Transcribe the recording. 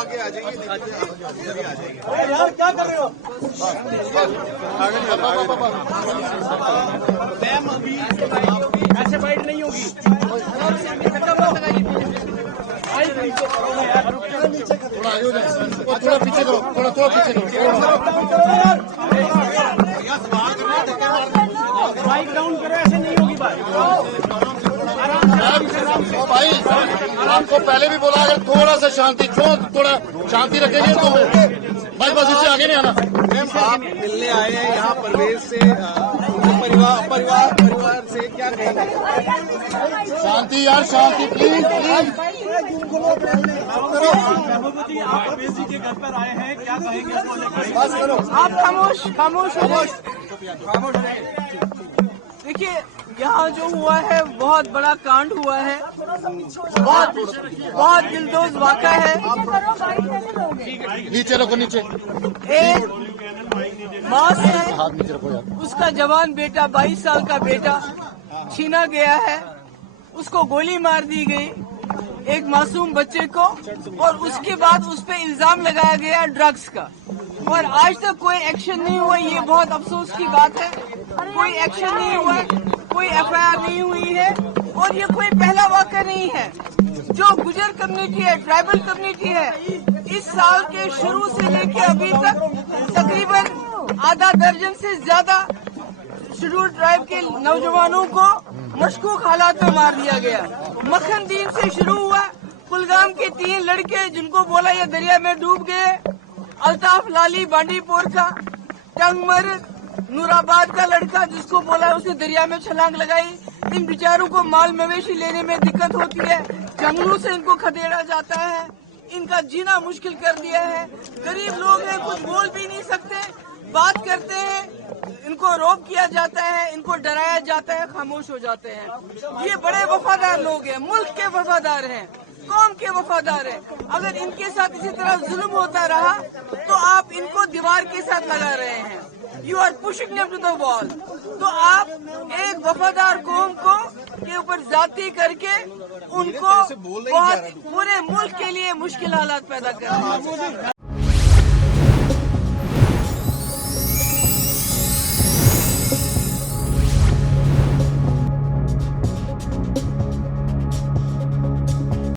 आगे आ जाइए, यार क्या कर रहे हो? मैम अभी ऐसे फाइट नहीं होगी। थोड़ा पीछे करो, थोड़ा पीछे करो। बाइक डाउन करो, ऐसे नहीं होगी बात। भाई आपको पहले भी बोला, अगर थोड़ा सा शांति, जो थोड़ा शांति रखेंगे तो बस इससे आगे नहीं आना। मैम आप मिलने आए हैं यहाँ परवेज से, परिवार से क्या कहेंगे? शांति यार, शांति प्लीज प्लीज। आप परवेज जी के घर पर आए हैं, क्या कहेंगे इसको लेकर? बस करो, आप खामोश देखिए, यहाँ जो हुआ है बहुत बड़ा कांड हुआ है, बहुत दिलदोज वाक़ा है। नीचे रखो, नीचे एक माँ से हाथ नीचे रखो यार। उसका जवान बेटा 22 साल का बेटा छीना गया है, उसको गोली मार दी गई, एक मासूम बच्चे को, और उसके बाद उस पर इल्जाम लगाया गया ड्रग्स का, और आज तक कोई एक्शन नहीं हुआ। ये बहुत अफसोस की बात है, कोई एक्शन नहीं हुआ, कोई एफआईआर नहीं हुई है, और ये कोई पहला वाक़या नहीं है। जो गुजर कम्युनिटी है, ट्राइबल कम्युनिटी है, इस साल के शुरू से लेकर अभी तक तकरीबन आधा दर्जन से ज्यादा शेड्यूल ट्राइब के नौजवानों को मशकूक हालात में मार दिया गया। मखनदीन से शुरू हुआ, कुलगाम के 3 लड़के जिनको बोला ये दरिया में डूब गए, अल्ताफ लाली बांडीपोर का, टंगमर नूराबाद का लड़का जिसको बोला उसने दरिया में छलांग लगाई। इन बेचारों को माल मवेशी लेने में दिक्कत होती है, जंगलों से इनको खदेड़ा जाता है, इनका जीना मुश्किल कर दिया है। गरीब लोग हैं, कुछ बोल भी नहीं सकते, बात करते हैं, इनको रोक किया जाता है, इनको डराया जाता है, खामोश हो जाते हैं। ये बड़े वफादार लोग हैं, मुल्क के वफादार हैं, कौम के वफादार हैं। अगर इनके साथ इसी तरह जुल्म होता रहा तो आप इनको दीवार के साथ लगा रहे हैं। You are pushing them to the wall. तो आप एक वफादार कौम को के ऊपर जाती करके उनको बहुत पूरे मुल्क के लिए मुश्किल हालात पैदा कर रहे हैं।